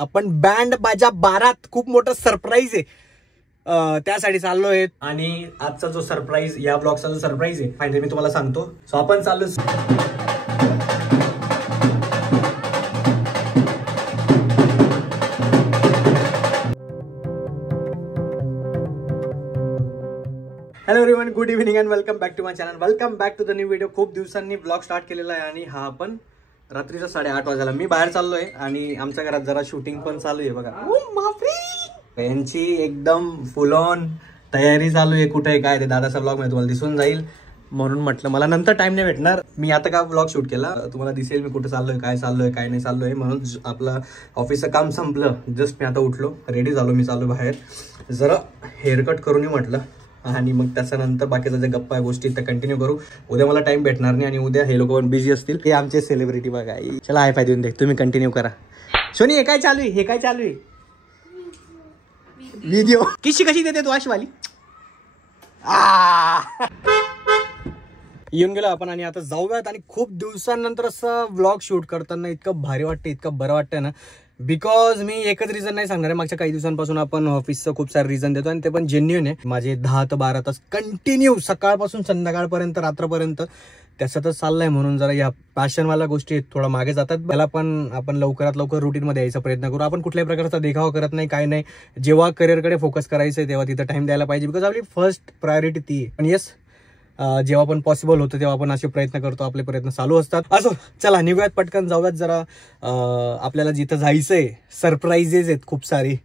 आपण बँड बाजा बारात खूप मोठं सरप्राईज आहे, त्यासाठी चाललोय. आणि आजचा जो सरप्राईज, या ब्लॉगचा जो सरप्राईज आहे फायनली मी तुम्हाला सांगतो. सो आपण चाललो. Hello everyone, good evening and welcome back to my channel. Welcome back to the new video. खूप दिवसांनी ब्लॉग स्टार्ट केलेला आहे आणि हा आपण रात्रीचा 8:30 वाजला. मी बाहेर चाललोय आणि आमच्या घरात जरा शूटिंग पण चालू आहे बघा. यांची एकदम फुल ऑन तयारी चालू आहे. कुठे काय ते दादाचा ब्लॉग मध्ये तुम्हाला दिसून जाईल, म्हणून म्हटलं मला नंतर टाइम नाही भेटणार. मी आता का ब्लॉग शूट केला तुम्हाला दिसेल मी कुठे चाललोय, काय चाललोय, काय नाही चाललोय. म्हणून आपलं ऑफिसचं काम संपलं, जस्ट मी आता उठलो, रेडी झालो, मी चालू बाहेर. जरा हेअरकट करून म्हटलं आणि मग त्याच्यानंतर बाकीचा जे गप्पा गोष्टी त्या कंटिन्यू करू. उद्या मला टाइम भेटणार नाही आणि उद्या हे लोक बिझी असतील. हे आमचे सेलिब्रिटी बघा. चला हाय फाय देऊन दे, तुम्ही कंटिन्यू करा. सोनी हे काय चालू आहे, हे काय चालू आहे? व्हिडिओ कशी देते तू अशीवाली? येऊन गेलो आपण आणि आता जाऊयात. आणि खूप दिवसांनंतर असं व्लॉग शूट करताना इतकं भारी वाटतं, इतकं बरं वाटतं ना. बिकॉज मी एकच रिझन नाही सांगणार आहे, मागच्या काही दिवसांपासून आपण ऑफिसचं खूप सारे रिझन देतो आणि ते पण जेन्युइन आहे. माझे 10 ते 12 तास कंटिन्यू सकाळपासून संध्याकाळपर्यंत, रात्रपर्यंत त्याच्यातच चाललंय. म्हणून जरा या पॅशनवाल्या गोष्टी थोडा मागे जातात. त्याला पण आपण लवकरात लवकर रुटीनमध्ये यायचा प्रयत्न करू. आपण कुठल्याही प्रकारचा देखावा करत नाही, काय नाही. जेव्हा करिअरकडे फोकस करायचं तेव्हा तिथं टाइम द्यायला पाहिजे, बिकॉज आपली फर्स्ट प्रायोरिटी ती आहे. पण येस, जेव्हा पण पॉसिबल होतं तेव्हा आपण असे प्रयत्न करतो, आपले प्रयत्न चालू असतात. असो चला निघूयात, पटकन जाऊयात. जरा आपल्याला जिथं जायचंय, सरप्राईजेस आहेत खूप सारी.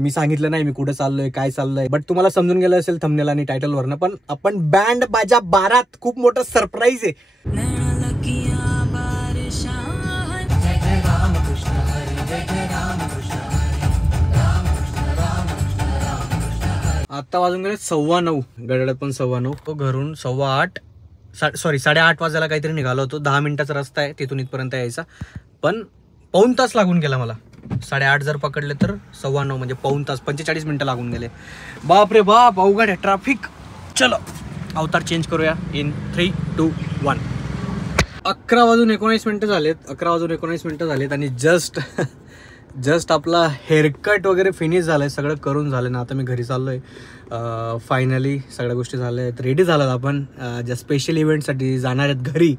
मी सांगितलं नाही मी कुठं चाललोय, काय चाललंय, बट तुम्हाला समजून गेलं असेल थंबनेल आणि टायटल वरनं. पण आपण बँड बाजा बारात खूप मोठं सरप्राईज आहे. आता वाजून गेले 9:15, गडगडात पण 9:15. तो घरून 8:30 वाजायला काहीतरी निघालो होतो. 10 मिनिटाचा रस्ता आहे तिथून इथपर्यंत यायचा, पण पाऊण तास लागून गेला मला. 8:30 जर पकडले तर 9:15 म्हणजे पाऊण तास, 45 मिनिटं लागून गेले. बाप रे बाप, अवघड आहे ट्रॅफिक. चलो अवतार चेंज करूया इन 3, 2, 1. 11:19 झालेत. 11:19 झालेत आणि जस्ट आपला हेअरकट वगैरे फिनिश झालंय, सगळं करून झालं ना. आता मी घरी चाललोय. फायनली सगळ्या गोष्टी झाल्या आहेत, रेडी झालं. आपण ज्या स्पेशल इव्हेंटसाठी जाणार आहेत घरी,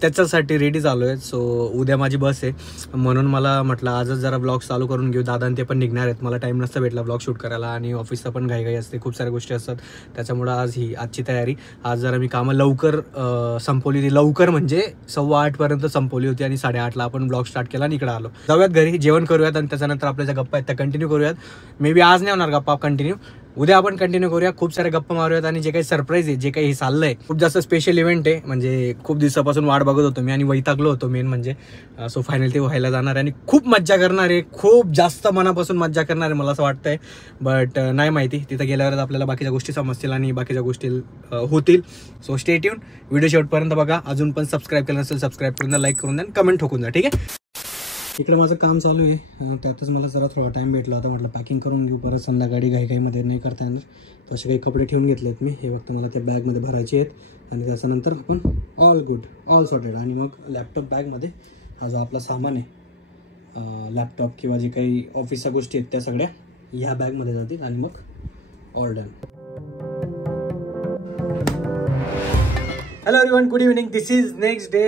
त्याच्यासाठी रेडी झालो आहे. सो उद्या माझी बस आहे, म्हणून मला म्हटलं आजच जरा ब्लॉग चालू करून घेऊ. दादा ते पण निघणार आहेत, मला टाईम नसता भेटला ब्लॉग शूट करायला आणि ऑफिसचा पण घाई असते, खूप साऱ्या गोष्टी असतात. त्याच्यामुळं आजची तयारी. आज जरा मी कामं लवकर संपवली होती, लवकर म्हणजे 8:15 संपवली होती आणि 8:30 आपण ब्लॉग स्टार्ट केला आणि इकडे आलो. जाऊयात घरी, जेवण करूयात आणि त्याच्यानंतर आपल्या ज्या गप्पा आहेत त्या कंटिन्यू करूयात. मे बी आज नाही होणार गप्पा कंटिन्यू, उद्या आपण कंटिन्यू करूया. खूप सारे गप्पा मारूयात आणि जे काही सरप्राईज आहे, जे काही हे चाललंय, खूप जास्त स्पेशल इव्हेंट आहे. म्हणजे खूप दिवसापासून वाट बघत होतो मी आणि वैतागलो होतो मेन म्हणजे. सो फायनली ते व्हायला जाणार आहे आणि खूप मज्जा करणार आहे, खूप जास्त मनापासून मज्जा करणार आहे मला असं वाटतंय. बट नाही माहिती, तिथं गेल्यावरच आपल्याला बाकीच्या गोष्टी समजतील आणि बाकीच्या गोष्टी होतील. सो स्टे ट्यून, व्हिडिओ शेवटपर्यंत बघा. अजून पण सबस्क्राईब केलं नसेल सबस्क्राईब करून द्या, लाईक करून द्या, कमेंट ठोकून द्या, ठीक आहे. इकडे माझं काम चालू आहे, त्यातच मला जरा थोडा टाइम भेटला होता. म्हटलं पॅकिंग करून घेऊ, परत संध्याकाळी घाईमध्ये नाही करता येणार. तसे काही कपडे ठेवून घेतले आहेत मी, हे फक्त मला त्या बॅगमध्ये भरायचे आहेत आणि त्याच्यानंतर आपण ऑल गुड, ऑल सॉर्टेड. आणि मग लॅपटॉप बॅगमध्ये हा जो आपला सामान आहे, लॅपटॉप किंवा जे काही ऑफिसच्या गोष्टी आहेत त्या सगळ्या ह्या बॅगमध्ये जातील आणि मग all done. Hello everyone, good evening. This is next day.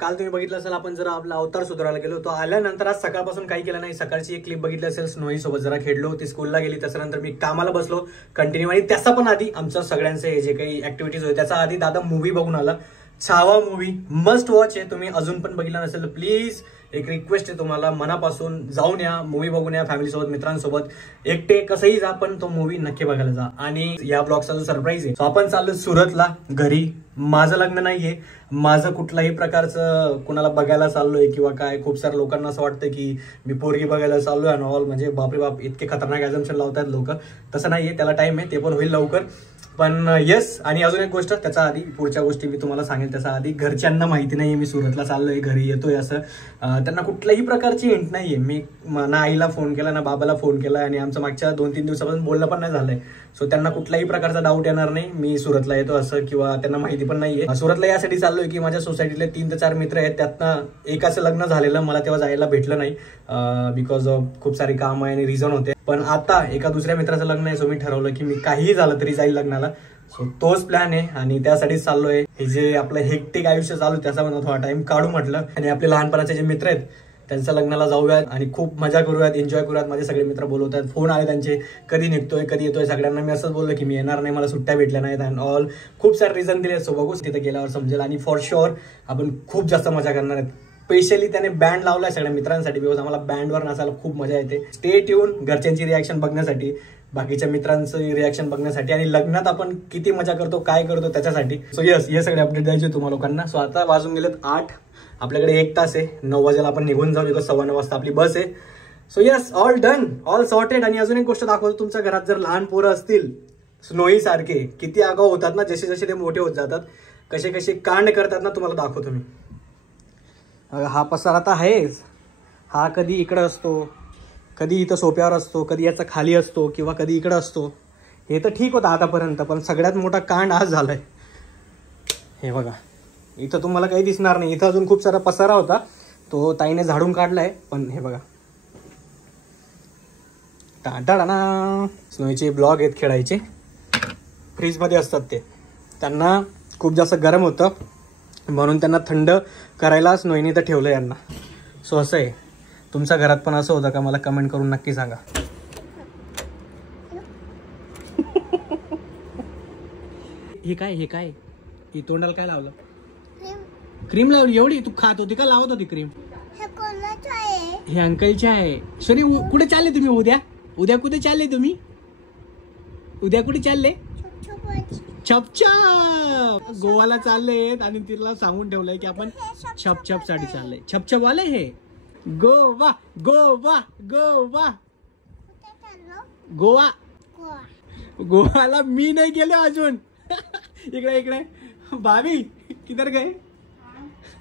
काल तुम्ही बघितलं असेल आपण जरा आपला अवतार सुधारायला गेलो. तो आल्यानंतर आज सकाळपासून काही केलं नाही. सकाळची एक क्लिप बघितली असेल, स्नोई सोबत जरा खेळलो, ती स्कूलला गेली. त्याच्यानंतर मी कामाला बसलो कंटिन्यू. आणि त्याचा पण आधी आमच्या सगळ्यांचे जे काही ऍक्टिव्हिटीज होते त्याचा आधी दादा मूवी बघून आला. छावा मूवी मस्ट वॉच आहे. तुम्ही अजून पण बघितला नसेल प्लीज एक रिक्वेस्ट आहे तुम्हाला मनापासून, जाऊन या, मूवी बघून या फॅमिलीसोबत, मित्रांसोबत, एकटे कसंही जा, पण तो मूवी नक्की बघायला जा. आणि या ब्लॉगचा जो सरप्राईज आहे, आपण चाललो सुरतला घरी. माझं लग्न नाहीये, माझं कुठल्याही प्रकारचं कुणाला बघायला चाललोय किंवा काय. खूप साऱ्या लोकांना असं वाटतं की मी पोरगी बघायला चाललोय आणि ऑल, म्हणजे बापरे बाप इतके खतरनाक ॲझम्पशन लावतात लोक. तसं नाहीये, त्याला टाइम आहे, ते पण होईल लवकर. पण येस. आणि अजून एक गोष्ट, त्याच्या आधी पुढच्या गोष्टी मी तुम्हाला सांगेल त्याच्या आधी, घरच्यांना माहिती नाहीये मी सुरतला चाललोय, घरी येतोय असं. त्यांना कुठल्याही प्रकारची हिंट नाहीये. मी ना आईला फोन केला ना बाबाला फोन केला, आणि आमचं मागच्या 2-3 दिवसापासून बोलणं पण नाही झालंय. सो त्यांना कुठल्याही प्रकारचा डाऊट येणार नाही मी सुरतला येतो असं, किंवा त्यांना माहिती पण नाहीये. सुरतला यासाठी चाललोय की माझ्या सोसायटीतले 3 ते 4 मित्र आहेत, त्यातनं एकाचं लग्न झालेलं, मला तेव्हा जायला भेटलं नाही बिकॉज ऑफ खूप सारी काम आहे आणि रिझन होते. पण आता एका दुसऱ्या मित्राचं लग्न आहे, सो मी ठरवलं की मी काहीही झालं तरी जाईल लग्नाला. सो तोच प्लॅन आहे आणि त्यासाठीच चाललोय. हे जे आपलं हेक्टिक आयुष्य चालू त्याच्यामध्ये थोडा टाइम काढू म्हटलं, आणि आपले लहानपणाचे जे मित्र आहेत त्यांच्या लग्नाला जाऊयात आणि खूप मजा करूयात, एन्जॉय करूयात. माझे सगळे मित्र बोलवतात, फोन आले त्यांचे, कधी निघतोय कधी येतोय. सगळ्यांना मी असंच बोललो की मी येणार नाही, मला सुट्ट्या भेटल्या नाहीत अँड ऑल. खूप सारे रिझन दिले. सो बघू तिथे गेल्यावर समजेल, आणि फॉर शुअर आपण खूप जास्त मजा करणार आहेत. स्पेशली त्याने बँड लावलाय सगळ्या मित्रांसाठी, बिकॉज आम्हाला बँडवर नाचायला खूप मजा येते. स्टे ट्यून घरच्यांची रिॲक्शन बघण्यासाठी, बाकीच्या मित्रांचं रिॲक्शन बघण्यासाठी, आणि लग्नात आपण किती मजा करतो काय करतो त्याच्यासाठी. सो यस, हे सगळे अपडेट द्यायचे तुम्हाला लोकांना. सो आता वाजून गेलेत 8, आपल्याकडे 1 तास आहे. 9 वाजेला आपण निघून जाऊ, बिकॉज 9:15 वाजता आपली बस आहे. So yes, all done, all sorted. आणि अजून एक गोष्ट दाखवतो, तुमच्या घरात जर लहान पोरं असतील स्नोई सारखे, किती आगाऊ होतात ना जसे जसे ते मोठे होत जातात, कसे कसे कांड करतात ना, तुम्हाला दाखवतो मी. हा पसार आता आहेच, हा कधी इकडं असतो, कधी इथं सोप्यावर असतो, कधी याचा खाली असतो, किंवा कधी इकडं असतो. हे तर ठीक होतं आतापर्यंत, पण सगळ्यात मोठा कांड आज झालाय. हे बघा, इथं तुम्हाला काही दिसणार नाही, इथं अजून खूप सारा पसारा होता, तो ताईने झाडून काढलाय. पण हे बघा, टाटा स्नोईचे ब्लॉग आहेत खेळायचे, फ्रीजमध्ये असतात ते. त्यांना खूप जास्त गरम होतं म्हणून त्यांना थंड करायला स्नोईने तर ठेवलं यांना. सो असं आहे, तुमच्या घरात पण असं होतं का? मला कमेंट करून नक्की सांगा. हे काय, हे काय, ही तोंडाला काय लावलं? क्रीम लावली एवढी? तू खात होती का लावत होती क्रीम? हे अंकलचे आहे. सॉरी, कुठे चालले तुम्ही उद्या? उद्या कुठे चालले तुम्ही? उद्या कुठे चालले? छपछप गोवाला चाललेत, आणि तिला सांगून ठेवलंय की आपण छपछप साठी चाललंय. छपछप वाले हे गोवा गोवा गोवा गोवा. गोवाला मी नाही गेलो अजून. इकडे इकडे भाभी, किधर गए?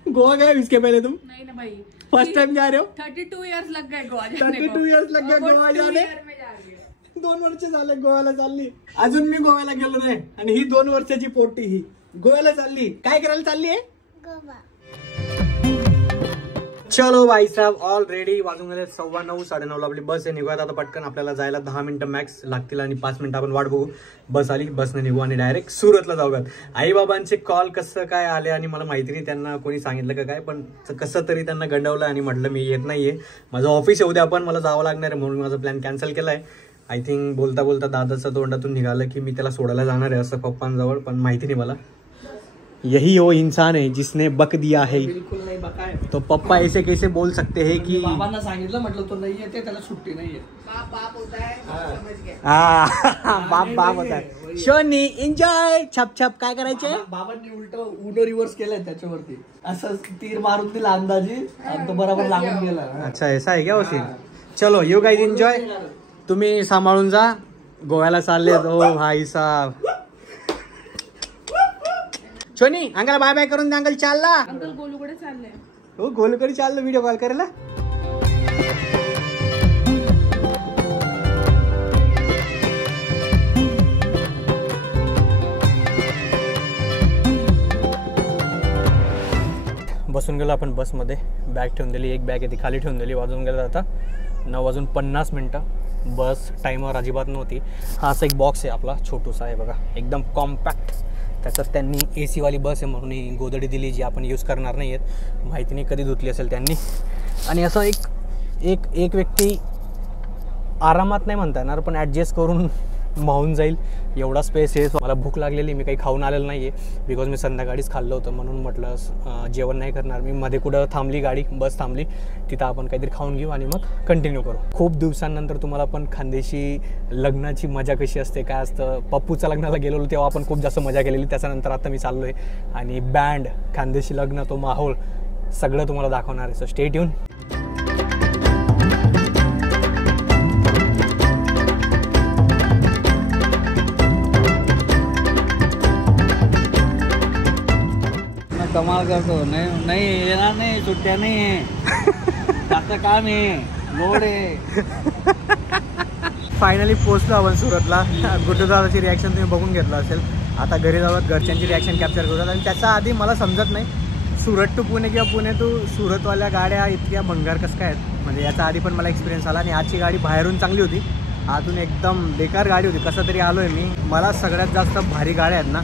गोवा गए इसके पहले तुम? नहीं ना भाई, फर्स्ट टाइम जा रहे हो? 32 इयर्स लग गए गोवा जाने को. 32 इयर्स लग गए गोवा जाने. 2 वर्ष झाले गोव्याला चालली, अजून मी गोव्याला गेलो नाही. आणि ही 2 वर्षाची पोटी ही गोव्याला चालली. काय करायला चालली आहे? गोवा. चलो भाई साहब, ऑलरेडी वाजून गेले 9:15, 9:30 आपली बस आहे. निघूयात आता पटकन. आपल्याला जायला 10 मिनिटं मॅक्स लागतील, आणि 5 मिनिटं आपण वाट बघू. बस आली, बसने निघू आणि डायरेक्ट सुरतला जाऊयात. आईबाबांचे कॉल कसं काय आले आणि मला माहिती नाही, त्यांना कोणी सांगितलं का काय, पण कसं तरी त्यांना गंडवलं आणि म्हटलं मी येत नाहीये, माझं ऑफिस आहे उद्या, पण मला जावं लागणार आहे, म्हणून माझा प्लॅन कॅन्सल केलाय. आय थिंक बोलता बोलता दादाचं तोंडातून निघालं की मी त्याला सोडायला जाणार आहे असं पप्पांजवळ, पण माहिती नाही मला. यही वो इंसान है जिसने बक दिया है. बिल्कुल नहीं बका है. तो पप्पा ऐसे कैसे बोल सकते हैं कि बाबांना सांगितलं, म्हटलं तो नाही येते, त्याला सुट्टी नाहीये. बाप बाप होता है, समझ गए. बाप बाप होता है. शोनी एन्जॉय. छप छप काय करायचे? बाबांनी उलट उडो रिव्हर्स केलंय त्याच्यावरती, असं तीर मारून दिला अंदाजी, आणि तो बरोबर लागून गेला. अच्छा, ऐसा है क्या वो सीन? चलो यू गाइस एन्जॉय. तुम्ही सांभाळून जा, गोव्याला चालले. ओ भाई साहब. शोनी, अंकल बाय बाय करून दे. अंकल चालला. अंकल गोलूकडे चालले. हो, गोलकडे चाललो व्हिडिओ कॉल करायला. बसून गेलो आपण बसमध्ये. बॅग ठेवून दिली, एक बॅग आहे ती खाली ठेवून दिली. वाजून गेलं आता 9:50. बस टाईमवर अजिबात नव्हती. हा असा एक बॉक्स आहे आपला, छोटूसा आहे बघा, एकदम कॉम्पॅक्ट. त्याच्यात त्यांनी AC वाली बस आहे म्हणून ही गोदडी दिली, जी आपण यूज करणार नाही आहेत. माहिती नाही कधी धुतली असेल त्यांनी. आणि असं एक व्यक्ती आरामात नाही म्हणता येणार, पण ॲडजस्ट करून मावून जाईल एवढा स्पेस आहे. मला भूक लागलेली, मी काही खाऊन आलेलं नाही आहे, बिकॉज मी संध्याकाळीच खाल्लं होतं, म्हणून म्हटलं जेवण नाही करणार मी. मध्ये कुठं थांबली गाडी, बस थांबली, तिथं आपण काहीतरी खाऊन घेऊ आणि मग कंटिन्यू करू. खूप दिवसांनंतर तुम्हाला पण खानदेशी लग्नाची मजा कशी असते, काय असतं. पप्पूच्या लग्नाला गेलेलो तेव्हा आपण खूप जास्त मजा केलेली. त्याच्यानंतर आता मी चाललो आहे, आणि बँड, खानदेशी लग्न, तो माहोल सगळं तुम्हाला दाखवणार आहे. So stay tune. धमाल करतो. नाही नाही येणार नाही, सुट्ट्या नाही आहे, त्याचं काम आहे, लोड आहे. फायनली पोहोचलो आपण सुरतला. गुड्डू दादाची रिॲक्शन तुम्ही बघून घेतलं असेल. आता घरी जाऊन घरच्यांची रिॲक्शन कॅप्चर करूयात. आणि त्याच्या आधी मला समजत नाही सुरत टू पुणे किंवा पुणे टू सुरतवाल्या गाड्या इतक्या भंगार कसं काय आहेत. म्हणजे याचा आधी पण मला एक्सपिरियन्स आला. आणि आजची गाडी बाहेरून चांगली होती, आतून एकदम बेकार गाडी होती. कसं तरी आलो आहे मी. मला सगळ्यात जास्त भारी गाड्या आहेत ना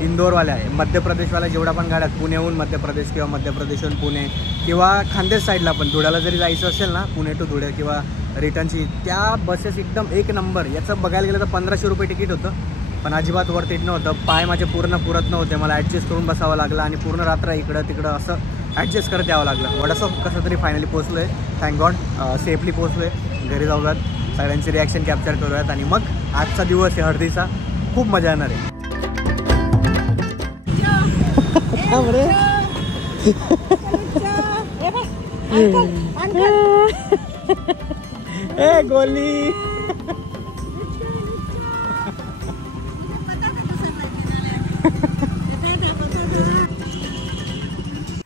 इंदोरवाल्या आहे, मध्य प्रदेशवाल्या जेवढ्या पण गाड्या आहेत, पुण्याहून मध्य प्रदेश किंवा मध्य प्रदेशहून पुणे किंवा खानदेश साईडला पण धुळ्याला जरी जायचं असेल ना, पुणे टू धुळे किंवा रिटर्नची, त्या बसेस एकदम एक नंबर. याचं बघायला गेलं तर 1500 रुपये तिकीट होतं, पण अजिबात वर्थ इट नव्हतं. पाय माझे पूर्ण पुरत नव्हते, मला ॲडजस्ट करून बसावं लागलं आणि पूर्ण रात्र इकडं तिकडं असं ॲडजस्ट करत यावं लागलं. वडासो कसं तरी फायनली पोचलो आहे, थँक गॉड सेफली पोचलो आहे. घरी जाऊयात, सगळ्यांची रिॲक्शन कॅप्चर करूयात आणि मग आजचा दिवस आहे हळदीचा, खूप मजा येणार आहे. ए गोली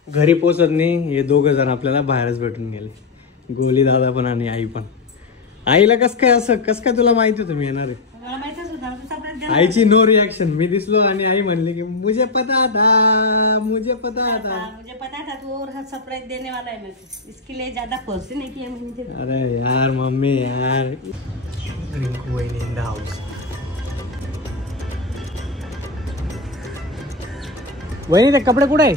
घरी पोचत नाही, हे दोघं जण आपल्याला बाहेरच भेटून गेले, गोली दादा पण आणि आई पण. आईला कस काय असं कस काय तुला माहिती होतं मी येणार आहे? आईची नो रिएक्शन. मी दिसलो आणि आई म्हणली की मुझे पता था, मुझे पता था, मुझे पता था तू सरप्राइज देने वाला है, मैं इसके लिए ज्यादा फोर्स नहीं किया मुझे. अरे यार मम्मी यार. रिंकू वहिनी इन द हाऊस. वहिनी ते कपडे कुठे आहे?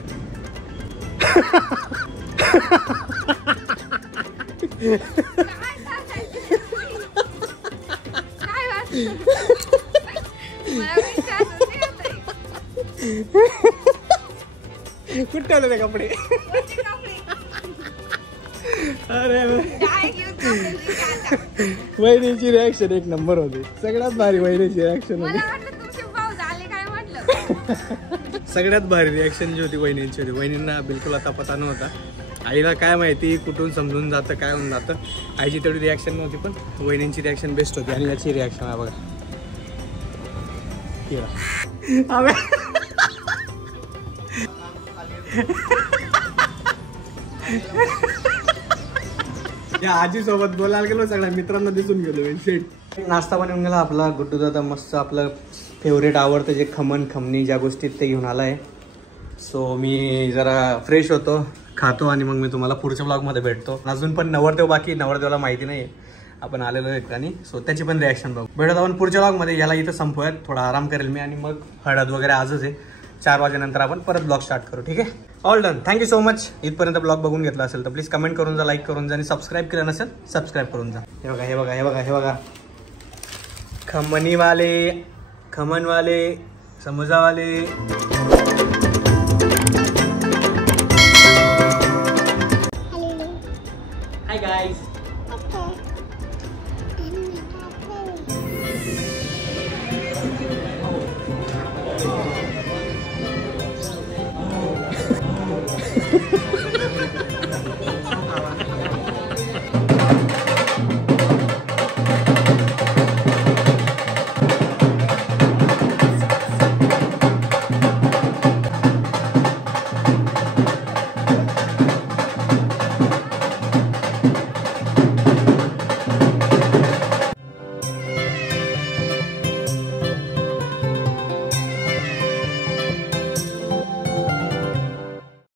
कुठे ठेवले ते कपडे? अरे वहिनीची रिॲक्शन एक नंबर होती, सगळ्यात भारी वहिनीची रिॲक्शन होती. सगळ्यात भारी रिॲक्शन जी होती वहिनींची होती. वहिनींना बिलकुल आता पता नव्हता. आईला काय माहिती कुठून समजून जातं काय होऊन जातं. आईची तेवढी रिॲक्शन नव्हती, पण वहिनींची रिॲक्शन बेस्ट होती. आणि याची रिॲक्शन आहे बघा. या आजी सोबत बोलायला गेलो, सगळ्या मित्रांना दिसून गेलो. शेट नाश्ता बनवून गेला आपला. गुड्डू दादा मस्त आपलं फेवरेट आवडतं जे खमण खमणी ज्या गोष्टीत ते घेऊन आला आहे. सो मी जरा फ्रेश होतो, खातो आणि मग मी तुम्हाला पुढच्या ब्लॉगमध्ये भेटतो. अजून पण नवरदेव बाकी, नवरदेवाला माहिती नाही आपण आलेलो आहे आणि सो त्याची पण रिॲक्शन बघू. भेटत आपण पुढच्या ब्लॉगमध्ये. याला इथं संपवूयात, थोडा आराम करेल मी आणि मग हळद वगैरे आजच आहे. 4 वाजेनंतर आपण परत ब्लॉग स्टार्ट करू, ठीक आहे? All done. Thank you so much. इथपर्यंत ब्लॉग बघून घेतला असेल तर प्लीज कमेंट करून जा, लाईक करून जा आणि सबस्क्राईब केलं नसेल सबस्क्राईब करून जा. हे बघा हे बघा हे बघा हे बघा खमणीवाले, खमणवाले, समोसावाले.